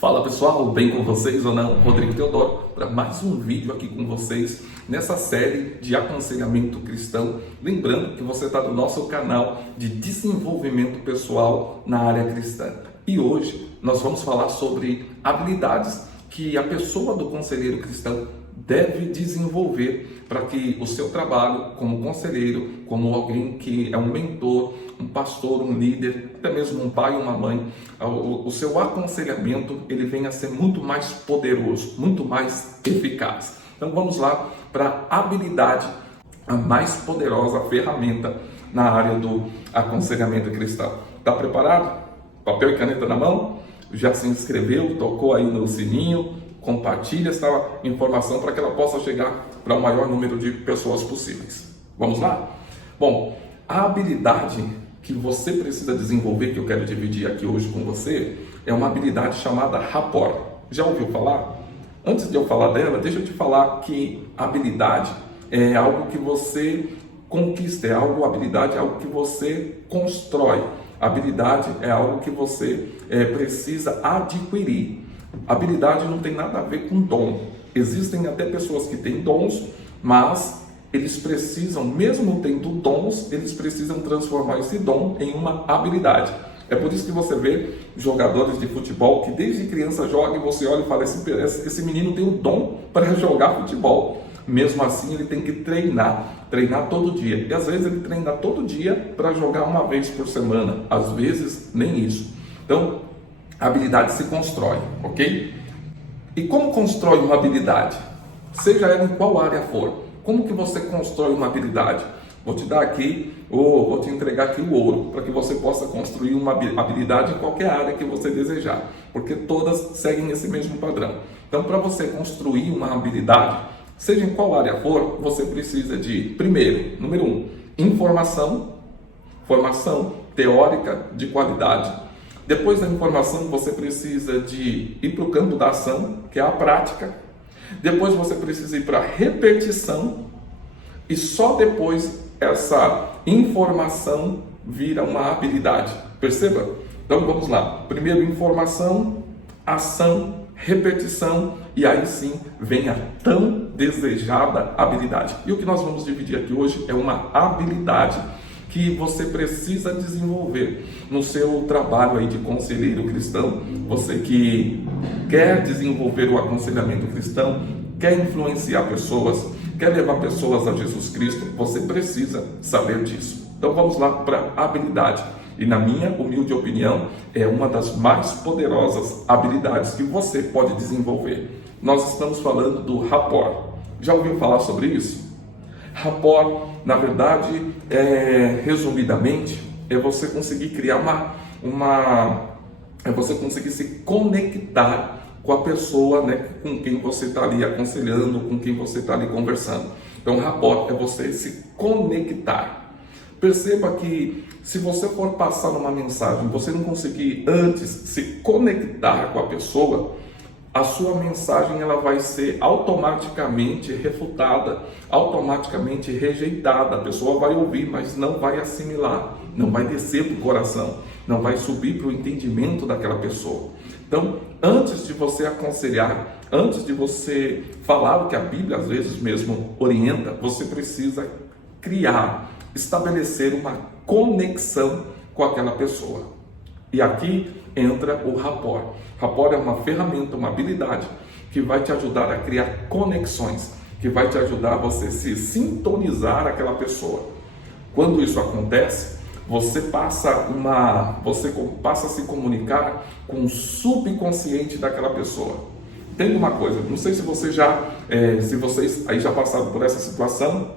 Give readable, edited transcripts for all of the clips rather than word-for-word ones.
Fala pessoal, bem com vocês ou não? Rodrigo Teodoro para mais um vídeo aqui com vocês nessa série de aconselhamento cristão. Lembrando que você está no nosso canal de desenvolvimento pessoal na área cristã. E hoje nós vamos falar sobre habilidades que a pessoa do conselheiro cristão deve desenvolver para que o seu trabalho como conselheiro, como alguém que é um mentor, um pastor, um líder, até mesmo um pai, uma mãe, o seu aconselhamento ele venha a ser muito mais poderoso, muito mais eficaz. Então vamos lá para a habilidade, a mais poderosa ferramenta na área do aconselhamento cristão. Está preparado? Papel e caneta na mão? Já se inscreveu? Tocou aí no sininho? Compartilhe essa informação para que ela possa chegar para o maior número de pessoas possíveis. Vamos lá? Bom, a habilidade que você precisa desenvolver, que eu quero dividir aqui hoje com você, é uma habilidade chamada rapport. Já ouviu falar? Antes de eu falar dela, deixa eu te falar que habilidade é algo que você conquista, habilidade é algo que você constrói. Habilidade é algo que você precisa adquirir. Habilidade não tem nada a ver com dom. Existem até pessoas que têm dons, mas eles precisam, mesmo tendo dons, eles precisam transformar esse dom em uma habilidade. É por isso que você vê jogadores de futebol que desde criança jogam e você olha e fala, esse menino tem o dom para jogar futebol. Mesmo assim, ele tem que treinar todo dia. E às vezes ele treina todo dia para jogar uma vez por semana. Às vezes, nem isso. Então, a habilidade se constrói, ok? E como constrói uma habilidade? Seja ela em qual área for. Como que você constrói uma habilidade? Vou te dar aqui, vou te entregar aqui o ouro, para que você possa construir uma habilidade em qualquer área que você desejar. Porque todas seguem esse mesmo padrão. Então, para você construir uma habilidade, seja em qual área for, você precisa de, primeiro, número 1, informação, formação teórica de qualidade. Depois da informação, você precisa de ir para o campo da ação, que é a prática. Depois você precisa ir para a repetição. E só depois essa informação vira uma habilidade. Perceba? Então vamos lá. Primeiro informação, ação, repetição. E aí sim vem a tão desejada habilidade. E o que nós vamos dividir aqui hoje é uma habilidade que você precisa desenvolver no seu trabalho aí de conselheiro cristão. Você que quer desenvolver o aconselhamento cristão, quer influenciar pessoas, quer levar pessoas a Jesus Cristo, você precisa saber disso. Então vamos lá para a habilidade. E na minha humilde opinião, é uma das mais poderosas habilidades que você pode desenvolver. Nós estamos falando do rapport. Já ouviu falar sobre isso? Rapport, na verdade, resumidamente, é você conseguir criar é você conseguir se conectar com a pessoa, né, com quem você está ali aconselhando, com quem você está ali conversando. Então, rapport é você se conectar. Perceba que se você for passar uma mensagem, você não conseguir antes se conectar com a pessoa, a sua mensagem ela vai ser automaticamente refutada, automaticamente rejeitada. A pessoa vai ouvir, mas não vai assimilar, não vai descer para o coração, não vai subir para o entendimento daquela pessoa. Então, antes de você aconselhar, antes de você falar o que a Bíblia às vezes mesmo orienta, você precisa criar, estabelecer uma conexão com aquela pessoa. E aqui entra o rapport. Rapport é uma ferramenta, uma habilidade que vai te ajudar a criar conexões, que vai te ajudar a você se sintonizar aquela pessoa. Quando isso acontece, você passa a se comunicar com o subconsciente daquela pessoa. Tem uma coisa, não sei se vocês aí já passaram por essa situação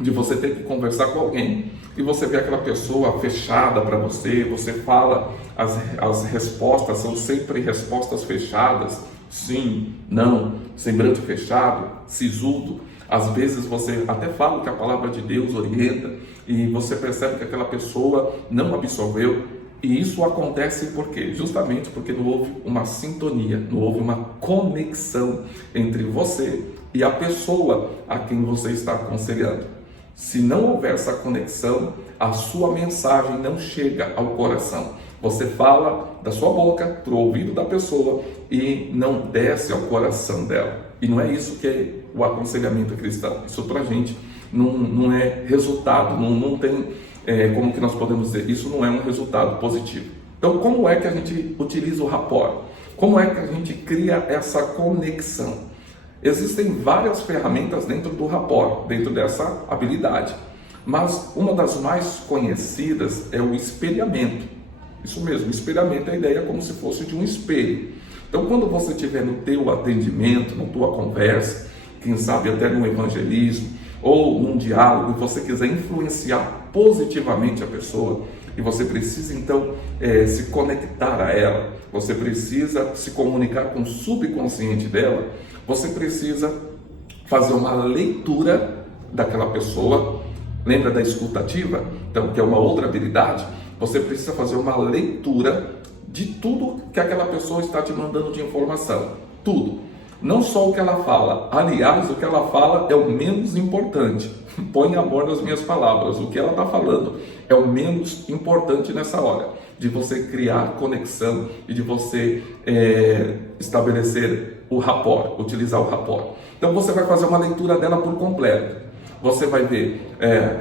de você ter que conversar com alguém e você vê aquela pessoa fechada para você, você fala, as respostas são sempre respostas fechadas, sim, não, semblante fechado, sisudo. Às vezes você até fala o que a palavra de Deus orienta e você percebe que aquela pessoa não absorveu. E isso acontece por quê? Justamente porque não houve uma sintonia, não houve uma conexão entre você e a pessoa a quem você está aconselhando. Se não houver essa conexão, a sua mensagem não chega ao coração. Você fala da sua boca para o ouvido da pessoa e não desce ao coração dela. E não é isso que é o aconselhamento cristão. Isso para a gente não é resultado, não tem, como que nós podemos dizer, isso não é um resultado positivo. Então, como é que a gente utiliza o rapport? Como é que a gente cria essa conexão? Existem várias ferramentas dentro do rapport, dentro dessa habilidade. Mas uma das mais conhecidas é o espelhamento. Isso mesmo, espelhamento é a ideia como se fosse de um espelho. Então, quando você estiver no teu atendimento, na tua conversa, quem sabe até no evangelismo, ou num diálogo, e você quiser influenciar positivamente a pessoa, e você precisa então se conectar a ela, você precisa se comunicar com o subconsciente dela, você precisa fazer uma leitura daquela pessoa. Lembra da escutativa? Então, que é uma outra habilidade. Você precisa fazer uma leitura de tudo que aquela pessoa está te mandando de informação. Tudo. Não só o que ela fala. Aliás, o que ela fala é o menos importante. Põe amor nas minhas palavras. O que ela está falando é o menos importante nessa hora. De você criar conexão e de você estabelecer o rapport, utilizar o rapport. Então, você vai fazer uma leitura dela por completo. Você vai ver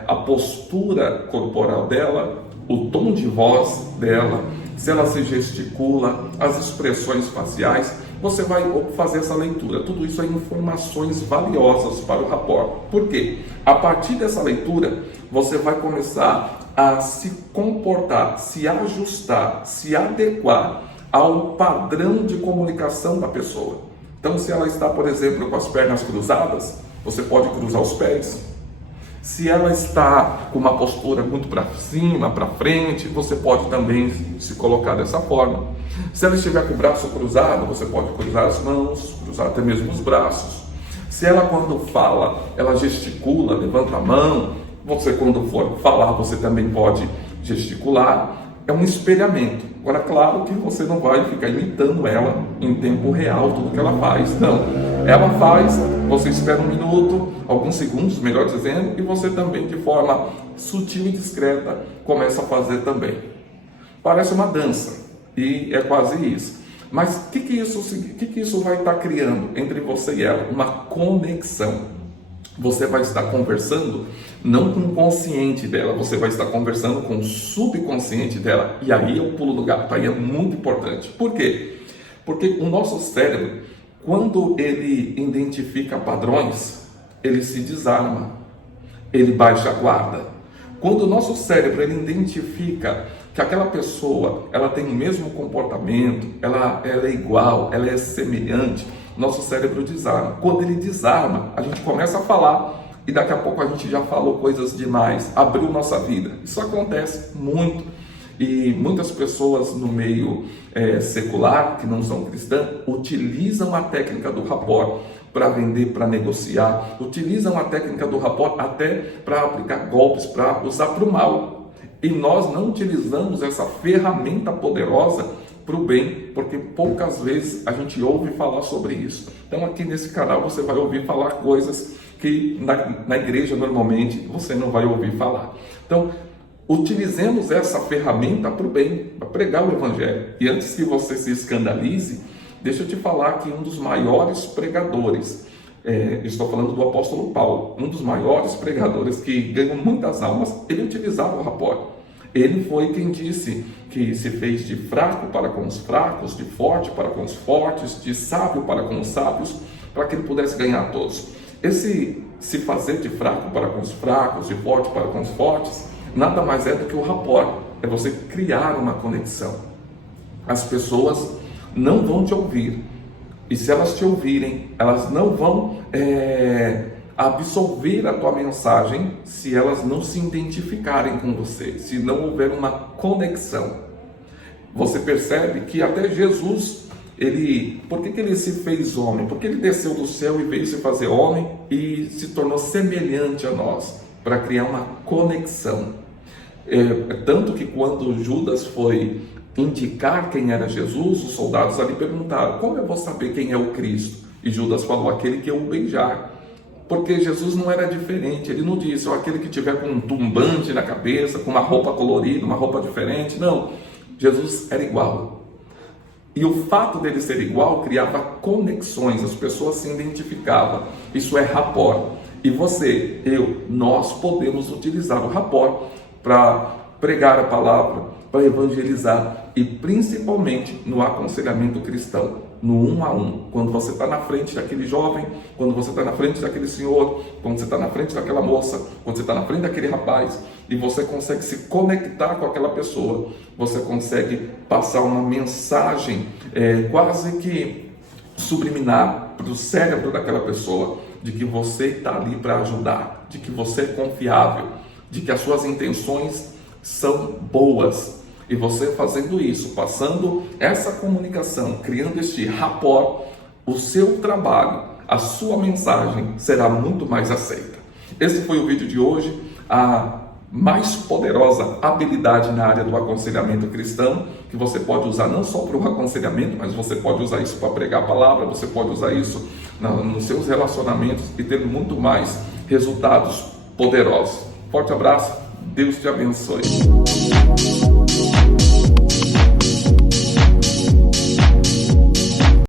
a postura corporal dela, o tom de voz dela, se ela se gesticula, as expressões faciais. Você vai fazer essa leitura. Tudo isso é informações valiosas para o rapport. Por quê? A partir dessa leitura, você vai começar a se comportar, se ajustar, se adequar ao padrão de comunicação da pessoa. Então, se ela está, por exemplo, com as pernas cruzadas, você pode cruzar os pés. Se ela está com uma postura muito para cima, para frente, você pode também se colocar dessa forma. Se ela estiver com o braço cruzado, você pode cruzar as mãos, cruzar até mesmo os braços. Se ela, quando fala, ela gesticula, levanta a mão, você, quando for falar, você também pode gesticular. É um espelhamento. Agora, claro que você não vai ficar imitando ela em tempo real, tudo que ela faz. Não. Ela faz, você espera um minuto, alguns segundos, melhor dizendo, e você também, de forma sutil e discreta, começa a fazer também. Parece uma dança, e é quase isso. Mas o que isso vai estar criando entre você e ela? Uma conexão. Você vai estar conversando não com o consciente dela, você vai estar conversando com o subconsciente dela. E aí é o pulo do gato, aí é muito importante. Por quê? Porque o nosso cérebro, quando ele identifica padrões, ele se desarma, ele baixa a guarda. Quando o nosso cérebro ele identifica que aquela pessoa ela tem o mesmo comportamento, ela é igual, ela é semelhante, nosso cérebro desarma. Quando ele desarma, a gente começa a falar e daqui a pouco a gente já falou coisas demais, abriu nossa vida. Isso acontece muito. E muitas pessoas no meio secular, que não são cristãs, utilizam a técnica do rapport para vender, para negociar, utilizam a técnica do rapport até para aplicar golpes, para usar para o mal. E nós não utilizamos essa ferramenta poderosa para o bem, porque poucas vezes a gente ouve falar sobre isso. Então aqui nesse canal você vai ouvir falar coisas que na igreja normalmente você não vai ouvir falar. Então, utilizemos essa ferramenta para o bem, para pregar o evangelho. E antes que você se escandalize, deixa eu te falar que um dos maiores pregadores, estou falando do apóstolo Paulo, um dos maiores pregadores que ganhou muitas almas, ele utilizava o rapport. Ele foi quem disse que se fez de fraco para com os fracos, de forte para com os fortes, de sábio para com os sábios, para que ele pudesse ganhar todos. Esse se fazer de fraco para com os fracos, de forte para com os fortes, nada mais é do que o rapport, é você criar uma conexão. As pessoas não vão te ouvir, e se elas te ouvirem, elas não vão absorver a tua mensagem se elas não se identificarem com você, se não houver uma conexão. Você percebe que até Jesus, por que ele se fez homem? Porque ele desceu do céu e veio se fazer homem e se tornou semelhante a nós, para criar uma conexão. Tanto que quando Judas foi indicar quem era Jesus, os soldados ali perguntaram: como eu vou saber quem é o Cristo? E Judas falou: aquele que eu beijar. Porque Jesus não era diferente, ele não disse aquele que tiver com um tumbante na cabeça, com uma roupa colorida, uma roupa diferente, não. Jesus era igual. E o fato dele ser igual criava conexões, as pessoas se identificavam. Isso é rapport. E você, nós podemos utilizar o rapport para pregar a palavra, para evangelizar e principalmente no aconselhamento cristão, no 1 a 1. Quando você está na frente daquele jovem, quando você está na frente daquele senhor, quando você está na frente daquela moça, quando você está na frente daquele rapaz, e você consegue se conectar com aquela pessoa, você consegue passar uma mensagem quase que subliminar para o cérebro daquela pessoa, de que você está ali para ajudar, de que você é confiável, de que as suas intenções são boas. E você fazendo isso, passando essa comunicação, criando este rapport, o seu trabalho, a sua mensagem será muito mais aceita. Esse foi o vídeo de hoje, a mais poderosa habilidade na área do aconselhamento cristão, que você pode usar não só para o aconselhamento, mas você pode usar isso para pregar a palavra, você pode usar isso nos seus relacionamentos e ter muito mais resultados poderosos. Forte abraço, Deus te abençoe.